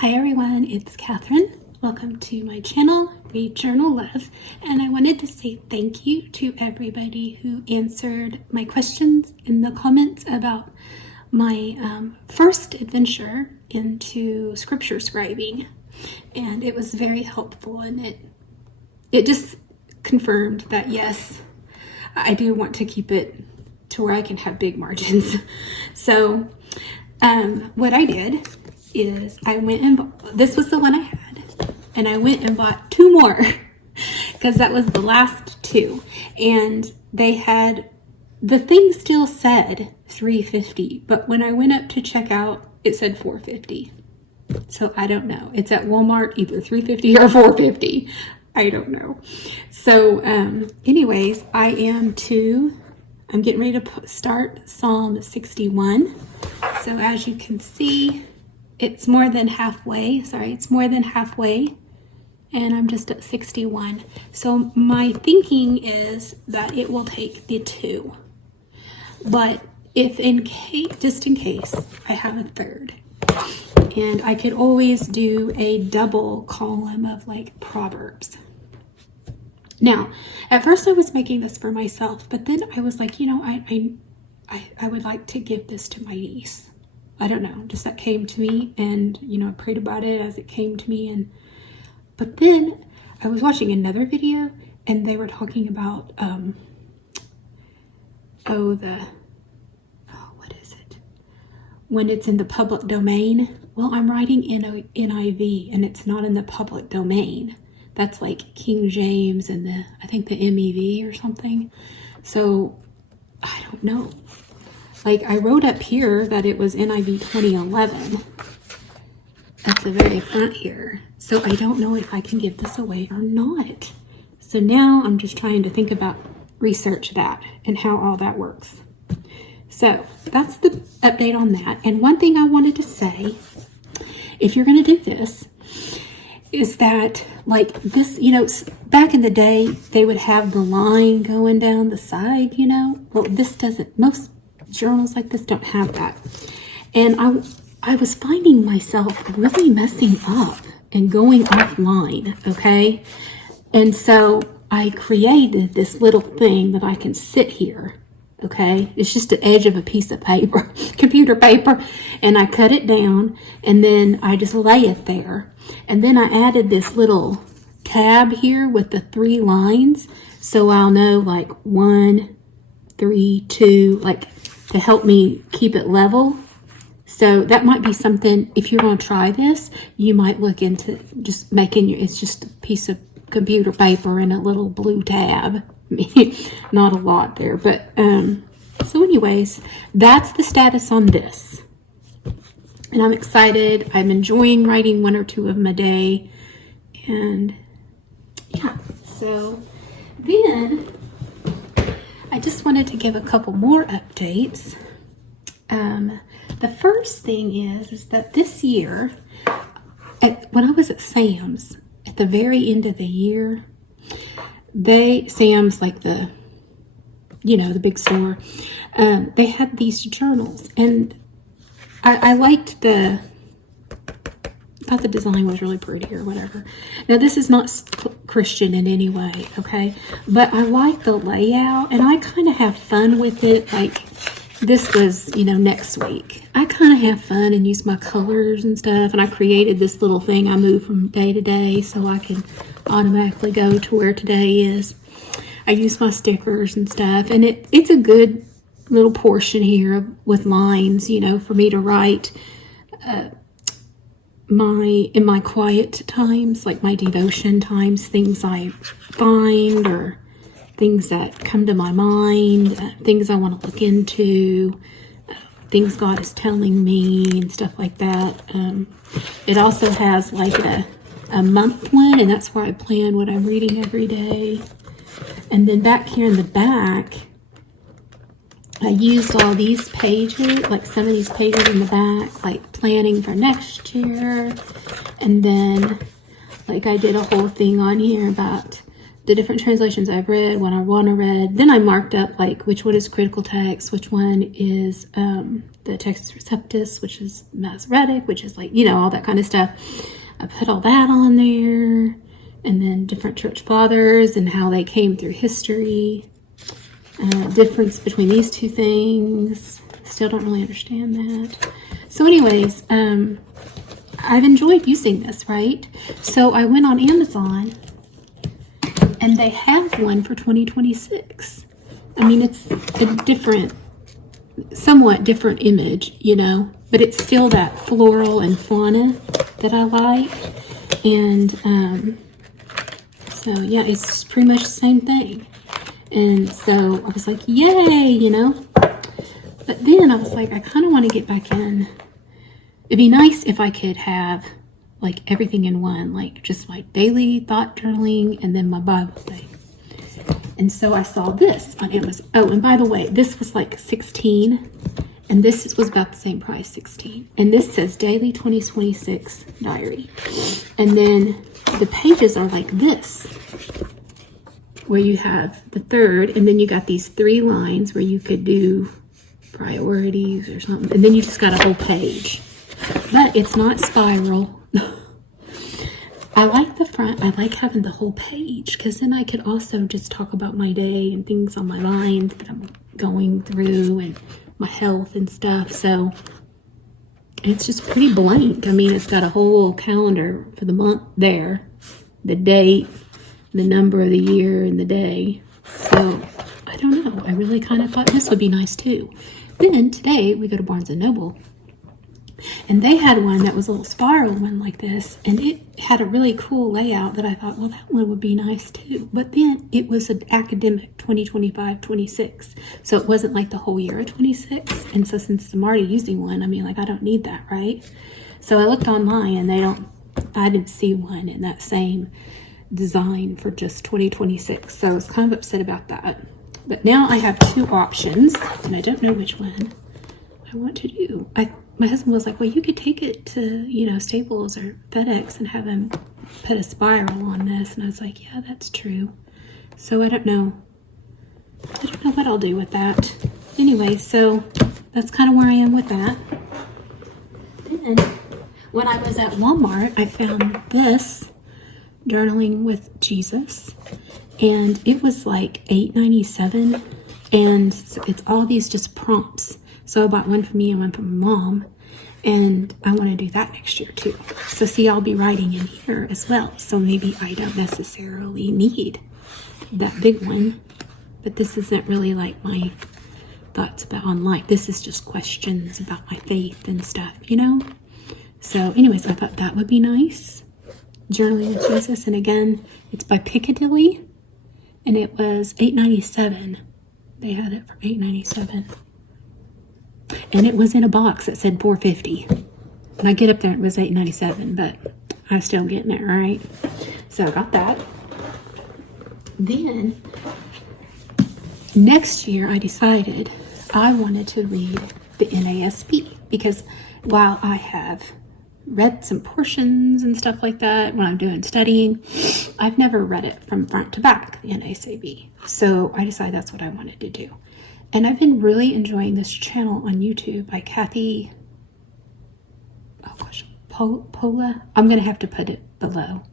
Hi everyone, it's Catherine. Welcome to my channel, Read Journal Love, and I wanted to say thank you to everybody who answered my questions in the comments about my first adventure into scripture scribing, and it was very helpful, and it just confirmed that yes, I do want to keep it to where I can have big margins. So what I did is I went and this was the one I had, and I went and bought two more because that was the last two, and they had, the thing still said $3.50, but when I went up to check out it said $4.50. So I don't know, it's at Walmart either $3.50 or $4.50, I don't know. So anyways, I'm getting ready to start Psalm 61. So as you can see, it's more than halfway. It's more than halfway, and I'm just at 61. So my thinking is that it will take the two. But if just in case, I have a third. And I could always do a double column of like Proverbs. Now, at first I was making this for myself, but then I was like, you know, I would like to give this to my niece. I don't know, just that came to me, and you know, I prayed about it as it came to me. But then I was watching another video, and they were talking about what is it? When it's in the public domain. Well, I'm writing NIV, and it's not in the public domain. That's like King James and I think the MEV or something. So I don't know. Like I wrote up here that it was NIV 2011 at the very front here. So I don't know if I can give this away or not. So now I'm just trying to think about, research that and how all that works. So that's the update on that. And one thing I wanted to say, if you're going to do this, is that like this, you know, back in the day, they would have the line going down the side, you know. Well, this doesn't, most journals like this don't have that. And I was finding myself really messing up and going offline, okay? And so I created this little thing that I can sit here, okay? It's just the edge of a piece of paper, computer paper, and I cut it down, and then I just lay it there. And then I added this little tab here with the 3 lines, so I'll know like 1, 3, 2, like to help me keep it level. So that might be something, if you're going to try this, you might look into just making it's just a piece of computer paper and a little blue tab. Not a lot there, but so anyways, that's the status on this. And I'm excited. I'm enjoying writing 1 or 2 of them a day. And yeah, so then I just wanted to give a couple more updates. The first thing is that this year, when I was at Sam's, at the very end of the year, Sam's like the, you know, the big store, they had these journals, and I liked thought the design was really pretty or whatever. Now this is not Christian in any way, okay? But I like the layout, and I kind of have fun with it. Like this was, you know, next week. I kind of have fun and use my colors and stuff, and I created this little thing I move from day to day so I can automatically go to where today is. I use my stickers and stuff, and it's a good little portion here with lines, you know, for me to write in my quiet times, like my devotion times, things I find or things that come to my mind, things I want to look into, things God is telling me and stuff like that. It also has like a month one, and that's where I plan what I'm reading every day. And then back here in the back, I used all these pages, like some of these pages in the back, like planning for next year. And then like I did a whole thing on here about the different translations I've read, what I want to read. Then I marked up like which one is critical text, which one is the Textus Receptus, which is Masoretic, which is like, you know, all that kind of stuff. I put all that on there, and then different church fathers and how they came through history. Difference between these two things. Still don't really understand that. So anyways, I've enjoyed using this, right? So I went on Amazon, and they have one for 2026. I mean, it's a different, somewhat different image, you know, but it's still that floral and fauna that I like. And so yeah, it's pretty much the same thing. And so I was like, yay, you know. But then I was like, I kind of want to get back in. It'd be nice if I could have like everything in one, like just my daily thought journaling and then my Bible thing. And so I saw this on Amazon. Oh, and by the way, this was like 16, and this was about the same price, 16. And this says Daily 2026 Diary. And then the pages are like this, where you have the third, and then you got these 3 lines where you could do priorities or something, and then you just got a whole page. But it's not spiral. I like the front. I like having the whole page, because then I could also just talk about my day and things on my mind that I'm going through and my health and stuff. So it's just pretty blank. I mean, it's got a whole calendar for the month there, the date, the number of the year, and the day. So I don't know. I really kind of thought this would be nice too. Then today we go to Barnes & Noble, and they had one that was a little spiral one like this, and it had a really cool layout that I thought, well, that one would be nice too. But then it was an academic 2025-26, so it wasn't like the whole year of 26. And so since I'm already using one, I mean, like, I don't need that, right? So I looked online, and I didn't see one in that same design for just 2026. So I was kind of upset about that. But now I have 2 options, and I don't know which one I want to do. My husband was like, well, you could take it to, you know, Staples or FedEx and have them put a spiral on this. And I was like, yeah, that's true. So I don't know what I'll do with that. Anyway, so that's kind of where I am with that. Then when I was at Walmart, I found this, Journaling with Jesus, and it was like $8.97, and so it's all these just prompts. So I bought one for me and one for my mom, and I want to do that next year too. So see, I'll be writing in here as well. So maybe I don't necessarily need that big one, but this isn't really like my thoughts about online. This is just questions about my faith and stuff, you know? So anyways, I thought that would be nice. Journaling with Jesus, and again, it's by Piccadilly, and it was $8.97. They had it for $8.97. And it was in a box that said $4.50. When I get up there, it was $8.97, but I'm still getting it, right? So I got that. Then, next year, I decided I wanted to read the NASB, because while I have read some portions and stuff like that when I'm doing studying, I've never read it from front to back, the NASB. So I decided that's what I wanted to do. And I've been really enjoying this channel on YouTube by Kathy, Pollard. I'm going to have to put it below.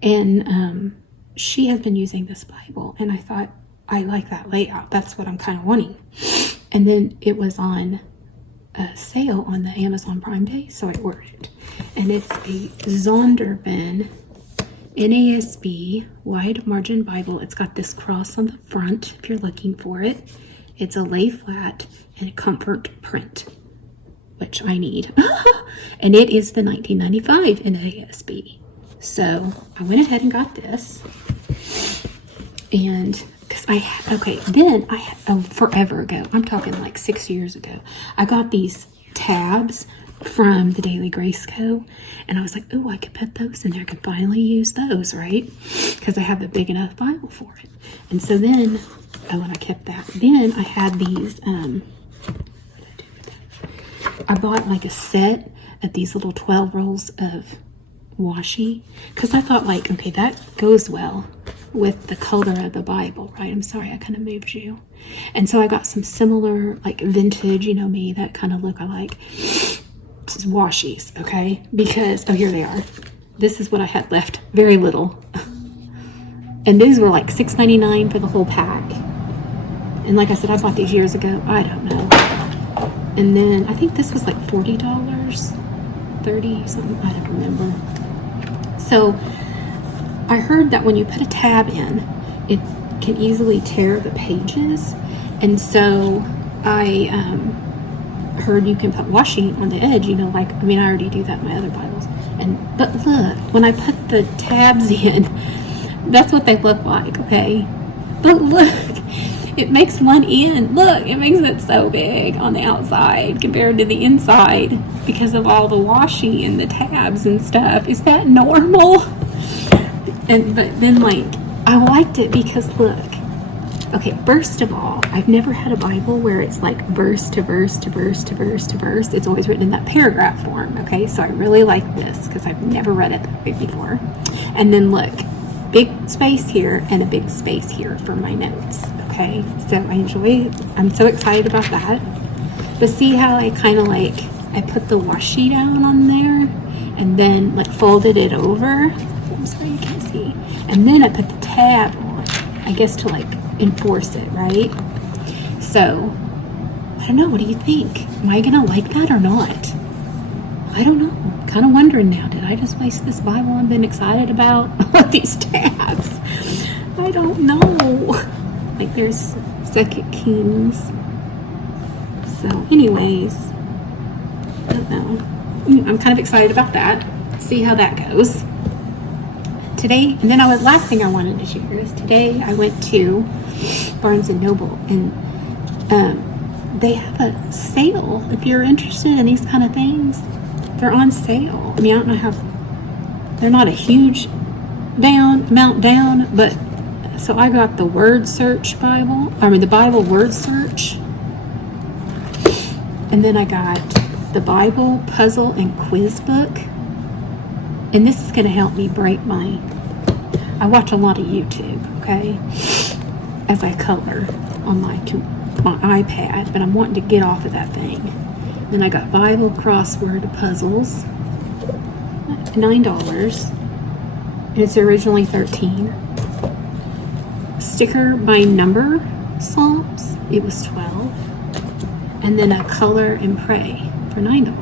And she has been using this Bible, and I thought, I like that layout. That's what I'm kind of wanting. And then it was on a sale on the Amazon Prime Day, so I ordered it. And it's a Zondervan NASB wide margin Bible. It's got this cross on the front if you're looking for it. It's a lay flat and a comfort print, which I need. And it is the 1995 NASB. So I went ahead and got this. And then forever ago, I'm talking like 6 years ago, I got these tabs from the Daily Grace Co. And I was like, oh, I could put those in there. I could finally use those, right? Because I have a big enough Bible for it. And so then, and I kept that. Then I had these, what did I do with that? I bought like a set of these little 12 rolls of washi, because I thought like, okay, that goes well with the color of the Bible, right? I'm sorry, I kind of moved you. And so I got some similar, like vintage, you know me, that kind of look I like. Washies, okay? Because, oh, here they are. This is what I had left, very little. And these were like $6.99 for the whole pack. And like I said, I bought these years ago. I don't know. And then I think this was like $40, 30 something, I don't remember. So I heard that when you put a tab in, it can easily tear the pages. And so I heard you can put washi on the edge, you know, like, I mean, I already do that in my other Bibles. But look, when I put the tabs in, that's what they look like, okay? But look, it makes one end, look, it makes it so big on the outside compared to the inside because of all the washi and the tabs and stuff. Is that normal? But then, like, I liked it because look, okay, first of all, I've never had a Bible where it's like verse to verse to verse to verse to verse. It's always written in that paragraph form, okay? So I really like this because I've never read it that way before. And then look, big space here and a big space here for my notes, okay? So I enjoy it. I'm so excited about that. But see how I kind of like, I put the washi down on there and then like folded it over. I'm sorry you can't see. And then I put the tab on, I guess to like enforce it, right? So I don't know, what do you think? Am I gonna like that or not? I don't know. I'm kind of wondering now, did I just waste this Bible I've been excited about with these tabs? I don't know. Like there's 2 Kings. So anyways, I don't know. I'm kind of excited about that. See how that goes. Today, and then last thing I wanted to share is today I went to Barnes & Noble, and they have a sale. If you're interested in these kind of things, they're on sale. I mean, I don't know how, they're not a huge amount down, but so I got the Word Search Bible, the Bible Word Search, and then I got the Bible Puzzle and Quiz Book. And this is going to help me break I watch a lot of YouTube, okay, as I color on my iPad, but I'm wanting to get off of that thing. Then I got Bible crossword puzzles, $9, and it's originally $13. Sticker by number Psalms, it was $12. And then a color and pray for $9.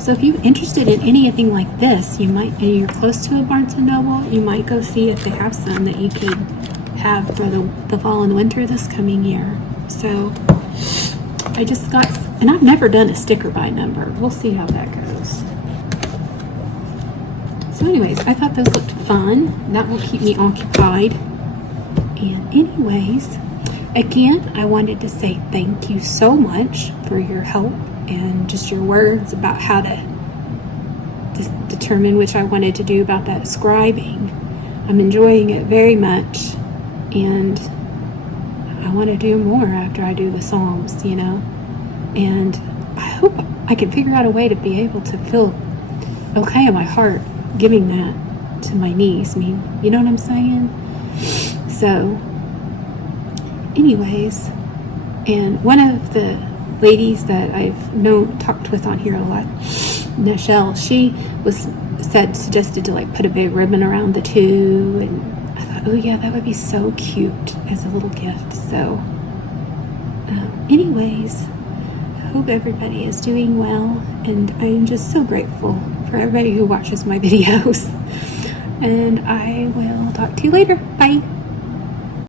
So if you're interested in anything like this, you might, and you're close to a Barnes & Noble, you might go see if they have some that you could have for the fall and winter this coming year. So I just got, and I've never done a sticker by number. We'll see how that goes. So anyways, I thought those looked fun. That will keep me occupied. And anyways, again, I wanted to say thank you so much for your help and just your words about how to determine which I wanted to do about that scribing. I'm enjoying it very much, and I want to do more after I do the Psalms, you know, and I hope I can figure out a way to be able to feel okay in my heart giving that to my niece. I mean, you know what I'm saying? So anyways, and one of the ladies that I've talked with on here a lot, Nichelle, she suggested to like put a big ribbon around the two, and I thought, oh yeah, that would be so cute as a little gift. So anyways, I hope everybody is doing well, and I am just so grateful for everybody who watches my videos, and I will talk to you later. Bye.